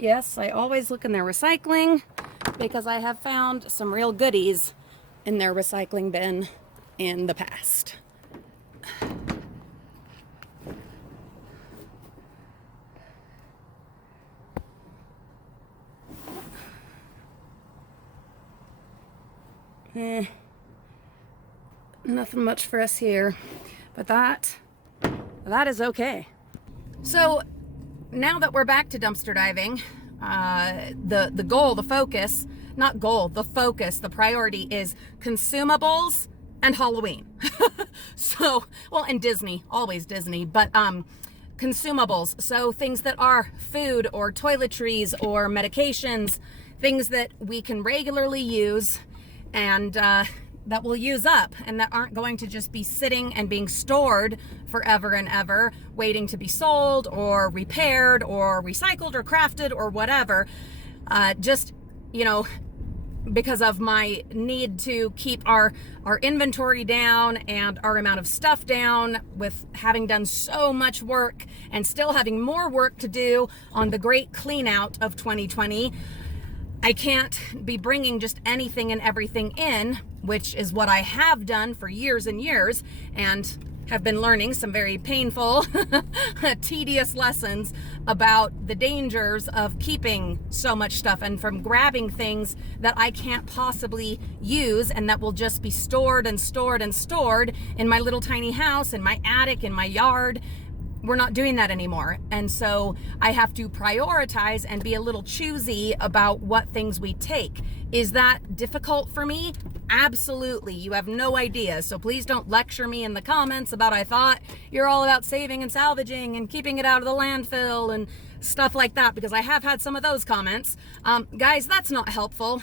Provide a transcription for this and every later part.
Yes, I always look in their recycling because I have found some real goodies in their recycling bin in the past. Nothing much for us here, but that is okay. So now that we're back to dumpster diving, the goal, the focus, not goal, the focus, the priority is consumables and Halloween. So, well, and Disney, always Disney, but consumables, so things that are food or toiletries or medications, things that we can regularly use and that we'll use up and that aren't going to just be sitting and being stored forever and ever, waiting to be sold or repaired or recycled or crafted or whatever. Just, you know, because of my need to keep our inventory down and our amount of stuff down, with having done so much work and still having more work to do on the great clean out of 2020. I can't be bringing just anything and everything in, which is what I have done for years and years, and have been learning some very painful, tedious lessons about the dangers of keeping so much stuff and from grabbing things that I can't possibly use and that will just be stored and stored and stored in my little tiny house, in my attic, in my yard. We're not doing that anymore. And so I have to prioritize and be a little choosy about what things we take. Is that difficult for me? Absolutely. You have no idea. So please don't lecture me in the comments about, I thought you're all about saving and salvaging and keeping it out of the landfill and stuff like that, because I have had some of those comments. Guys, that's not helpful.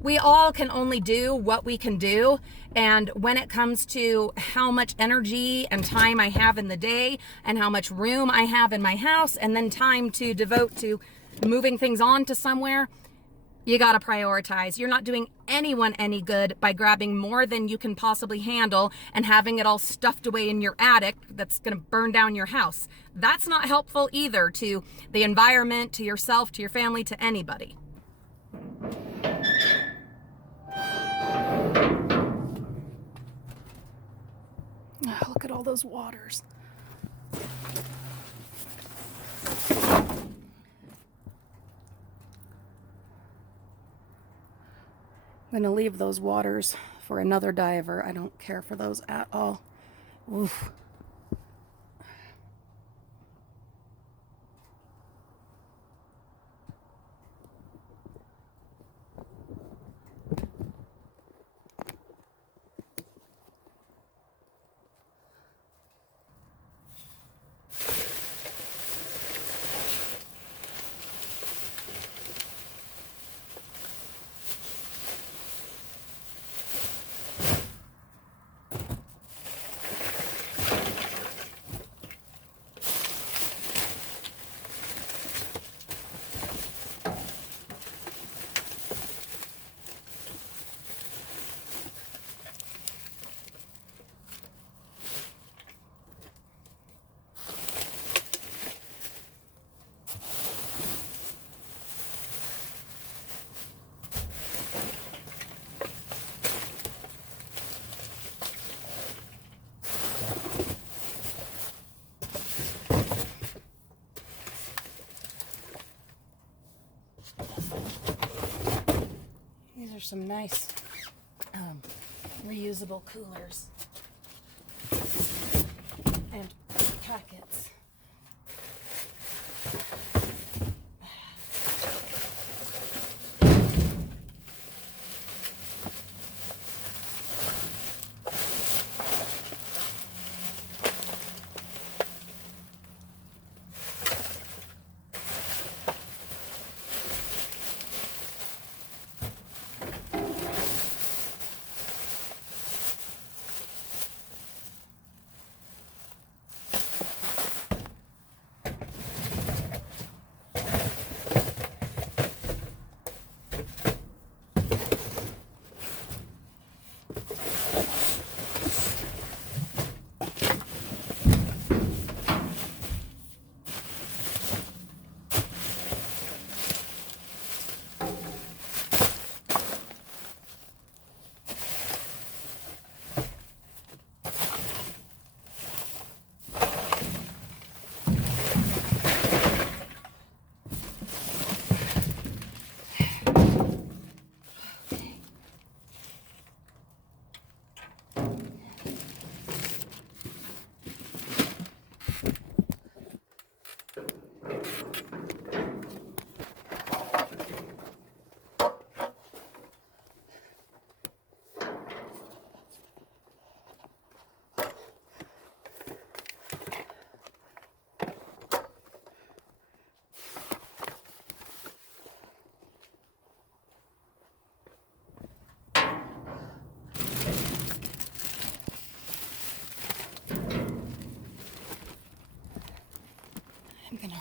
We all can only do what we can do. And when it comes to how much energy and time I have in the day and how much room I have in my house and then time to devote to moving things on to somewhere, you got to prioritize. You're not doing anyone any good by grabbing more than you can possibly handle and having it all stuffed away in your attic that's going to burn down your house. That's not helpful either to the environment, to yourself, to your family, to anybody. Oh, look at all those waters. I'm gonna leave those waters for another diver. I don't care for those at all. Oof. These are some nice reusable coolers and packets.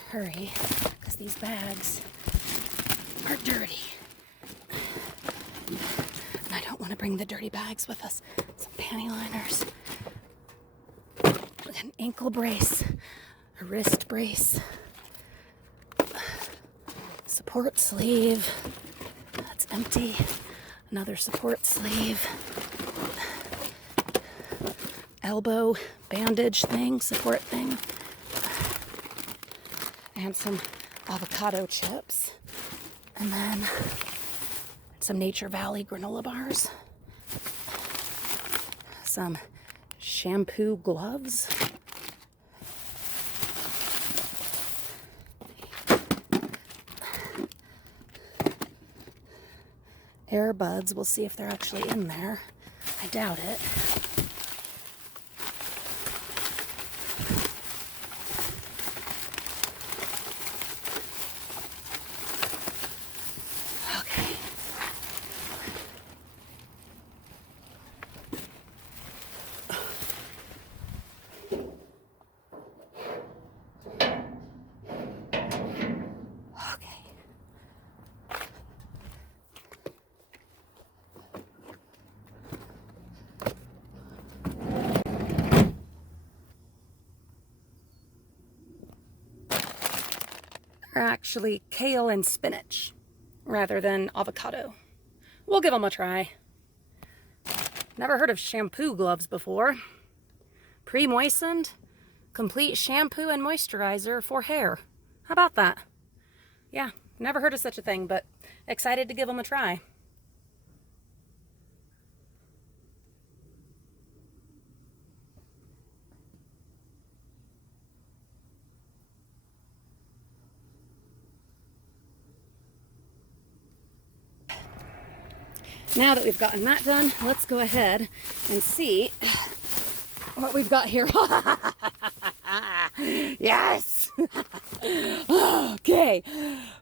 hurry because these bags are dirty. And I don't want to bring the dirty bags with us. Some panty liners, an ankle brace, a wrist brace, support sleeve. That's empty. Another support sleeve. Elbow bandage thing, support thing. And some avocado chips. And then some Nature Valley granola bars. Some shampoo gloves. Earbuds, we'll see if they're actually in there. I doubt it. Are actually kale and spinach rather than avocado. We'll give them a try. Never heard of shampoo gloves before. Pre-moistened, complete shampoo and moisturizer for hair. How about that? Yeah, never heard of such a thing, but excited to give them a try. Now that we've gotten that done, let's go ahead and see what we've got here. Yes! Okay.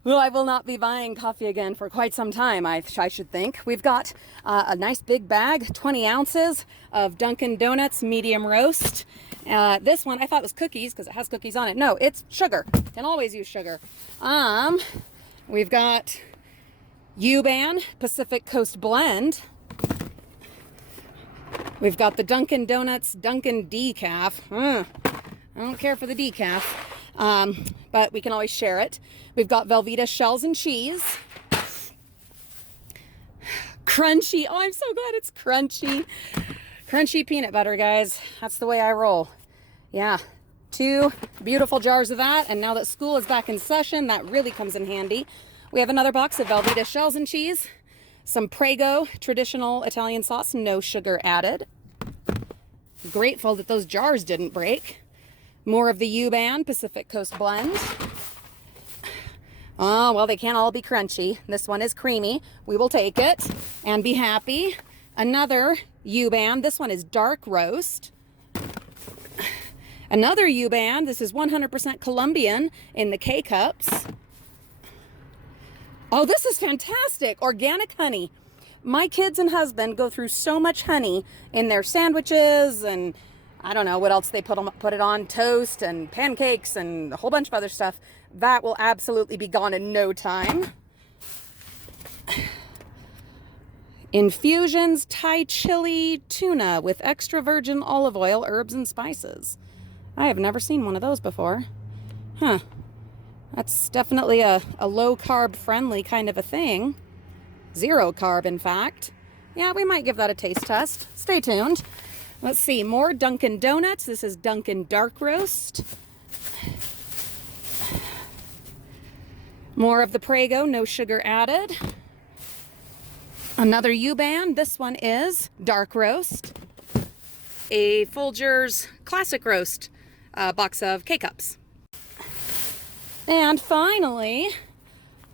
Well, I will not be buying coffee again for quite some time, I should think. We've got a nice big bag, 20 ounces of Dunkin' Donuts medium roast. This one, I thought was cookies because it has cookies on it. No, it's sugar. Can always use sugar. We've got U-Ban Pacific Coast Blend. We've got the Dunkin' Donuts Dunkin' Decaf. I don't care for the decaf, but we can always share it. We've got Velveeta Shells and Cheese. Crunchy. Oh, I'm so glad it's crunchy. Crunchy peanut butter, guys. That's the way I roll. Yeah. 2 beautiful jars of that. And now that school is back in session, that really comes in handy. We have another box of Velveeta Shells and Cheese, some Prego traditional Italian sauce, no sugar added. Grateful that those jars didn't break. More of the U-Ban Pacific Coast Blend. Oh, well, they can't all be crunchy. This one is creamy. We will take it and be happy. Another U-Ban. This one is dark roast. Another U-Ban. This is 100% Colombian in the K-Cups. Oh, this is fantastic. Organic honey. My kids and husband go through so much honey in their sandwiches and I don't know what else they put it on, toast and pancakes and a whole bunch of other stuff. That will absolutely be gone in no time. Infusions Thai chili tuna with extra virgin olive oil, herbs, and spices. I have never seen one of those before. Huh. That's definitely a low carb friendly kind of a thing. 0 carb, in fact. Yeah, we might give that a taste test. Stay tuned. Let's see, more Dunkin' Donuts. This is Dunkin' Dark Roast. More of the Prego, no sugar added. Another U-Ban. This one is Dark Roast. A Folgers Classic Roast box of K-Cups. And finally,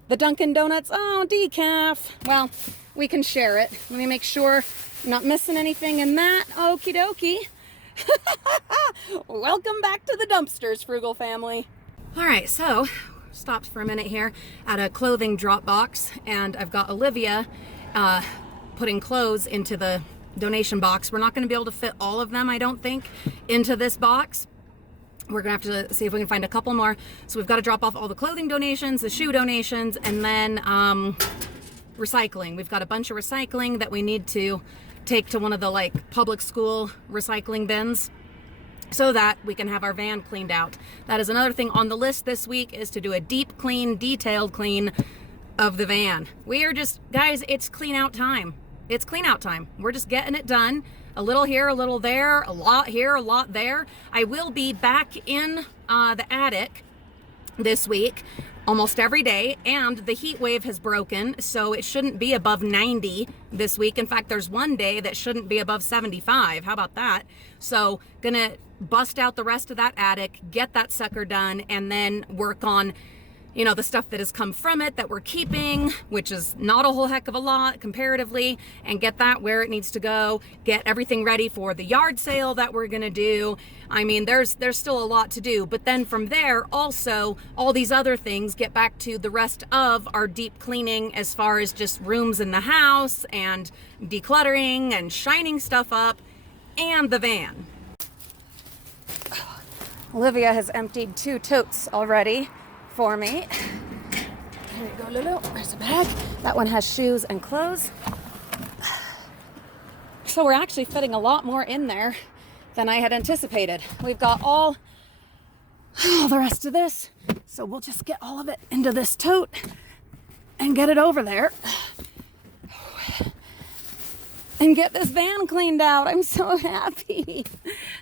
the Dunkin' Donuts, oh, decaf. Well, we can share it. Let me make sure I'm not missing anything in that. Okie dokie. Welcome back to the dumpsters, Frugal Family. All right, so stopped for a minute here at a clothing drop box, and I've got Olivia putting clothes into the donation box. We're not going to be able to fit all of them, I don't think, into this box. We're gonna have to see if we can find a couple more. So we've got to drop off all the clothing donations, the shoe donations, and then recycling. We've got a bunch of recycling that we need to take to one of the like public school recycling bins so that we can have our van cleaned out. That is another thing on the list this week, is to do a deep clean, detailed clean of the van. We are just, guys, it's clean out time. It's clean out time. We're just getting it done. A little here, a little there, a lot here, a lot there. I will be back in the attic this week almost every day, and the heat wave has broken, so it shouldn't be above 90 this week. In fact, there's one day that shouldn't be above 75. How about that? So gonna bust out the rest of that attic, get that sucker done, and then work on, you know, the stuff that has come from it that we're keeping, which is not a whole heck of a lot comparatively, and get that where it needs to go, get everything ready for the yard sale that we're gonna do. I mean, there's still a lot to do, but then from there, also, all these other things get back to the rest of our deep cleaning as far as just rooms in the house and decluttering and shining stuff up and the van. Olivia has emptied 2 totes already for me. Here you go, Lulu. There's a bag. That one has shoes and clothes. So we're actually fitting a lot more in there than I had anticipated. We've got all the rest of this, so we'll just get all of it into this tote and get it over there and get this van cleaned out. I'm so happy.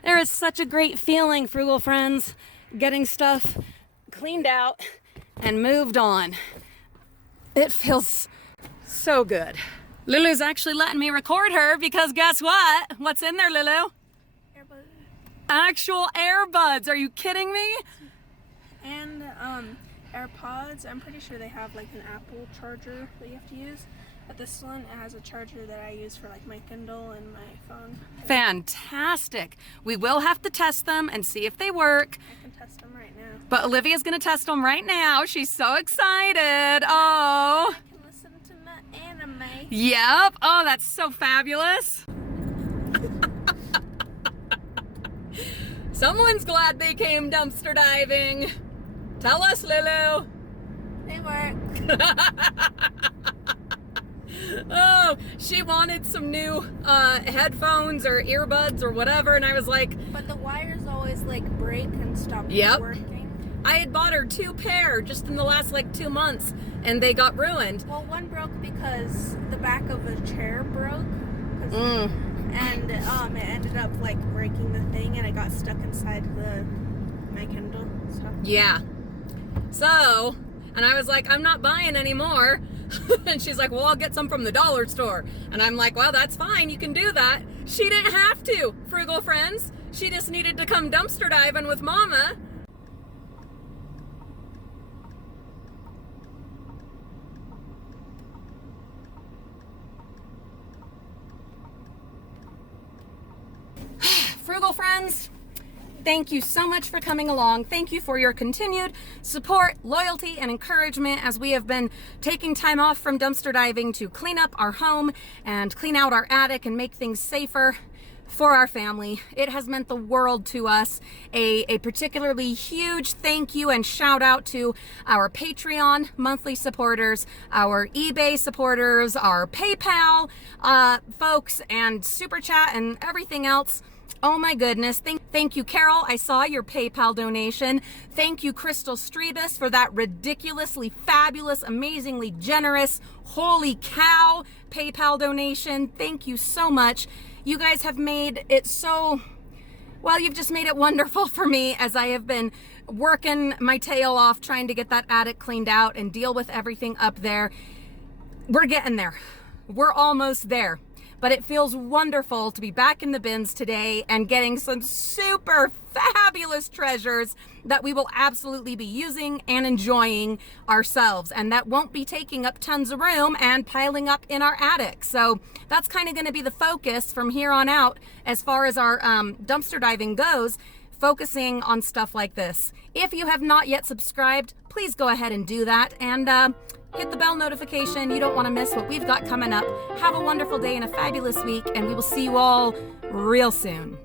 There is such a great feeling, Frugal friends, getting stuff cleaned out and moved on. It feels so good. Lulu's actually letting me record her because guess what? What's in there, Lulu? Earbuds. Actual earbuds. Are you kidding me? And AirPods. I'm pretty sure they have like an Apple charger that you have to use. But this one, it has a charger that I use for like my Kindle and my phone. Fantastic. We will have to test them and see if they work. I can test them right now. But Olivia's gonna test them right now. She's so excited. Oh. I can listen to my anime. Yep. Oh, that's so fabulous. Someone's glad they came dumpster diving. Tell us, Lulu. They work. Oh, she wanted some new headphones or earbuds or whatever, and I was like, But the wires always like break and stop working. I had bought her 2 pair just in the last like 2 months, and they got ruined. Well, one broke because the back of a chair broke. And it ended up like breaking the thing, and it got stuck inside my Kindle stuff. Yeah. So, and I was like, I'm not buying anymore. And she's like, well, I'll get some from the dollar store. And I'm like, well, that's fine. You can do that. She didn't have to, Frugal friends. She just needed to come dumpster diving with Mama. Frugal friends, thank you so much for coming along. Thank you for your continued support, loyalty, and encouragement as we have been taking time off from dumpster diving to clean up our home and clean out our attic and make things safer for our family. It has meant the world to us. A particularly huge thank you and shout out to our Patreon monthly supporters, our eBay supporters, our PayPal folks, and Super Chat and everything else. Oh my goodness. Thank you, Carol. I saw your PayPal donation. Thank you, Crystal Strebus, for that ridiculously fabulous, amazingly generous, holy cow PayPal donation. Thank you so much. You guys have made it so, well, you've just made it wonderful for me as I have been working my tail off trying to get that attic cleaned out and deal with everything up there. We're getting there. We're almost there. But it feels wonderful to be back in the bins today and getting some super fabulous treasures that we will absolutely be using and enjoying ourselves, and that won't be taking up tons of room and piling up in our attic. So that's kind of going to be the focus from here on out as far as our dumpster diving goes, focusing on stuff like this. If you have not yet subscribed, please go ahead and do that, and hit the bell notification. You don't want to miss what we've got coming up. Have a wonderful day and a fabulous week, and we will see you all real soon.